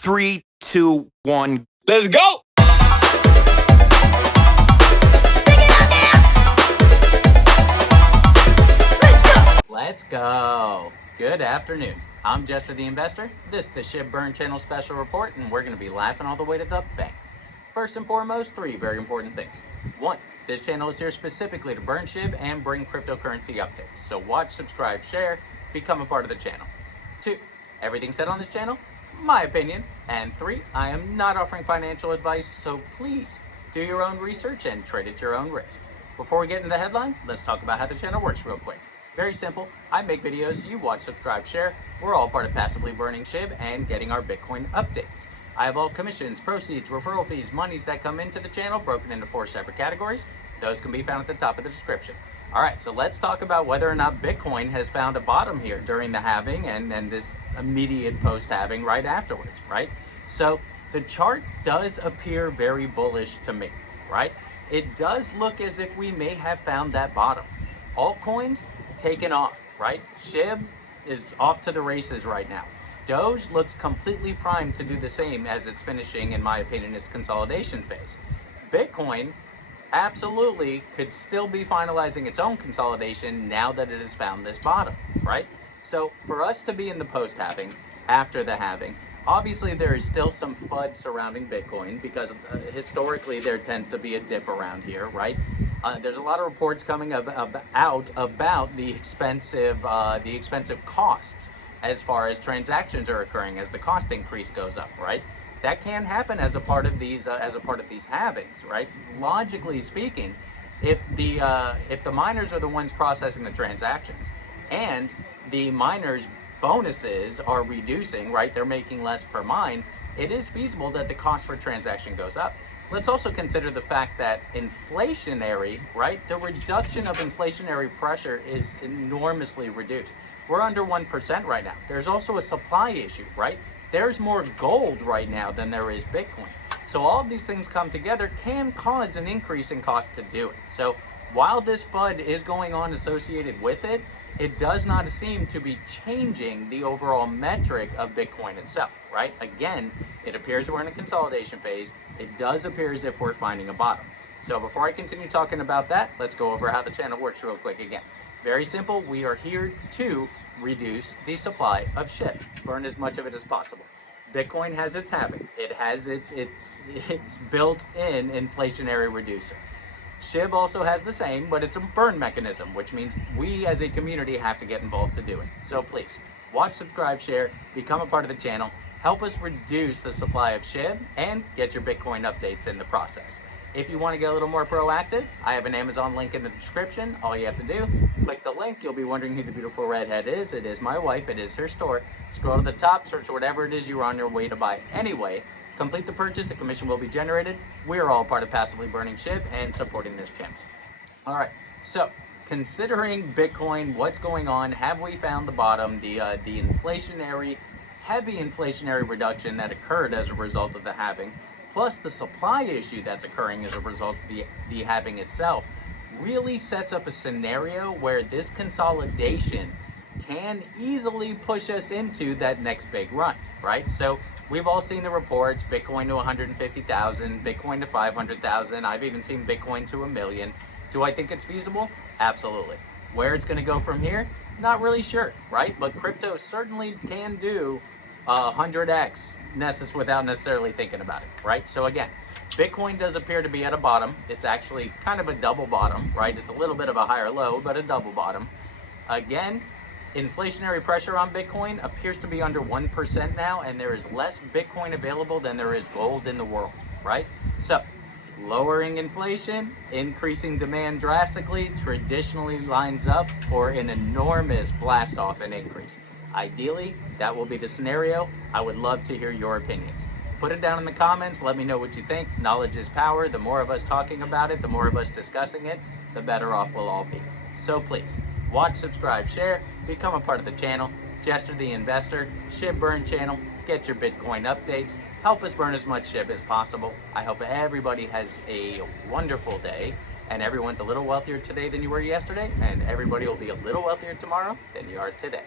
3, 2, 1. Let's go! Let's go! Good afternoon. I'm Jester the Investor. This is the Shib Burn Channel Special Report, and we're going to be laughing all the way to the bank. First and foremost, three very important things. One, this channel is here specifically to burn Shib and bring cryptocurrency updates. So watch, subscribe, share, become a part of the channel. Two, everything said on this channel, my opinion. And three, I am not offering financial advice, so please do your own research and trade at your own risk. Before we get into the headline, let's talk about how the channel works real quick. Very simple. I make videos, you watch, subscribe, share. We're all part of passively burning Shib and getting our Bitcoin updates. I have all commissions, proceeds, referral fees, monies that come into the channel broken into 4 separate categories. Those can be found at the top of the description. All right, so let's talk about whether or not Bitcoin has found a bottom here during the halving and this immediate post-halving right afterwards, right? So the chart does appear very bullish to me, right? It does look as if we may have found that bottom. Altcoins taken off, right? Shib is off to the races right now. Doge looks completely primed to do the same as it's finishing, in my opinion, its consolidation phase. Bitcoin absolutely could still be finalizing its own consolidation now that it has found this bottom, right? So for us to be in the post-halving, after the halving, obviously there is still some FUD surrounding Bitcoin because historically there tends to be a dip around here, right? There's a lot of reports coming out about the expensive cost as far as transactions are occurring as the cost increase goes up, right? That can happen as a part of these halvings, right? Logically speaking, if the miners are the ones processing the transactions and the miners' bonuses are reducing, right? They're making less per mine. It is feasible that the cost per transaction goes up. Let's also consider the fact that inflationary, right? The reduction of inflationary pressure is enormously reduced. We're under 1% right now. There's also a supply issue, right? There's more gold right now than there is Bitcoin. So all of these things come together can cause an increase in cost to do it. So while this FUD is going on associated with it, it does not seem to be changing the overall metric of Bitcoin itself, right? Again, it appears we're in a consolidation phase. It does appear as if we're finding a bottom. So before I continue talking about that, let's go over how the channel works real quick again. Very simple. We are here to reduce the supply of Shib. Burn as much of it as possible. Bitcoin has its halving. It has its built-in inflationary reducer. Shib also has the same, but it's a burn mechanism, which means we as a community have to get involved to do it. So please, watch, subscribe, share, become a part of the channel, help us reduce the supply of Shib, and get your Bitcoin updates in the process. If you want to get a little more proactive, I have an Amazon link in the description. All you have to do, click the link. You'll be wondering who the beautiful redhead is. It is my wife. It is her store. Scroll to the top, search for whatever it is you're on your way to buy anyway. Complete the purchase, a commission will be generated. We're all part of passively burning Shib and supporting this channel. All right, so considering Bitcoin, what's going on, have we found the bottom, the heavy inflationary reduction that occurred as a result of the halving, plus the supply issue that's occurring as a result of the halving itself, really sets up a scenario where this consolidation can easily push us into that next big run, right? So we've all seen the reports, Bitcoin to 150,000, Bitcoin to 500,000. I've even seen Bitcoin to 1 million. Do I think it's feasible? Absolutely. Where it's going to go from here? Not really sure, right? But crypto certainly can do 100x without necessarily thinking about it, right? So again, Bitcoin does appear to be at a bottom. It's actually kind of a double bottom, right? It's a little bit of a higher low, but a double bottom. Again, inflationary pressure on Bitcoin appears to be under 1% now, and there is less Bitcoin available than there is gold in the world, right? So lowering inflation, increasing demand drastically, traditionally lines up for an enormous blast off and increase. Ideally, that will be the scenario. I would love to hear your opinions. Put it down in the comments. Let me know what you think. Knowledge is power. The more of us talking about it, the more of us discussing it, the better off we'll all be. So please, watch, subscribe, share, become a part of the channel. Jester the Investor, Shib Burn Channel. Get your Bitcoin updates. Help us burn as much Shib as possible. I hope everybody has a wonderful day, and everyone's a little wealthier today than you were yesterday, and everybody will be a little wealthier tomorrow than you are today.